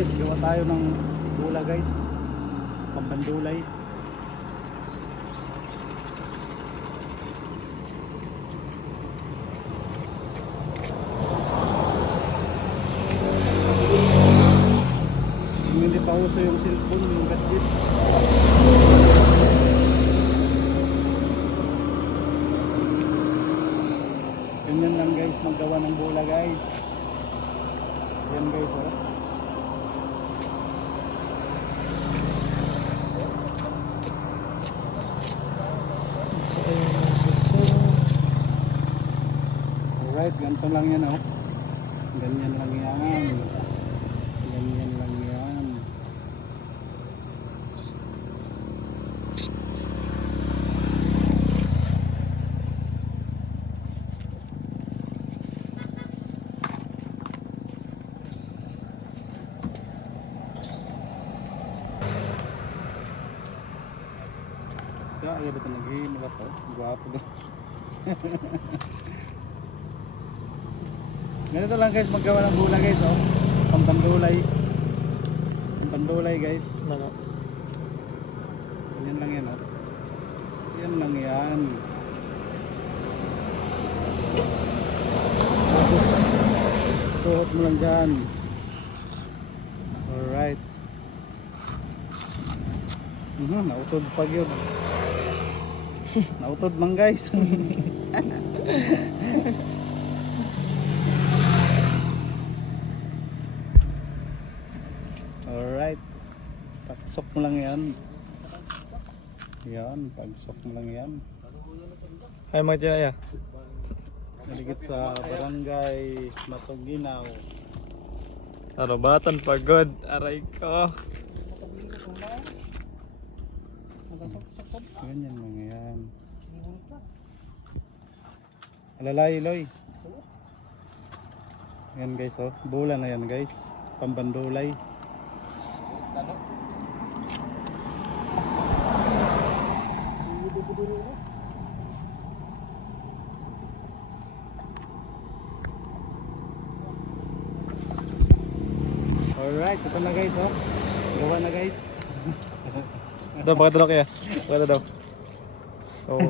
guys, gawa tayo ng bula guys, pampandulay. Hindi pa uso yung cellphone, yung gadget. Ganyan lang guys, maggawa ng bula guys. Yan guys, oh. Alright, ganito lang yan, oh. Ganyan lang yan. Ganyan lang yan. Ya, ayaw ba ito nag-iim? Guwapo ba? Ganito lang guys, maggawa ng bula guys, oh. Pampandulay. Pampandulay guys. Yan lang yan, oh. Yan lang yan. Tapos, suot mo lang dyan. Alright. Nautod pag yun. Nautod man guys. Alright. Pagsok mo lang yan. Yan, pagsok mo lang yan. Ay mga tiyaya. Naligit sa barangay Matuginaw. Arobatan pagod. Aray ko. Ganyan lang yan. Alalay, Loy. Yan guys, oh. Bula na yan guys. Pampandulay. Alright, ito na guys, oh. Gawa na guys. Ito, pakita daw kaya. Pakita daw. So,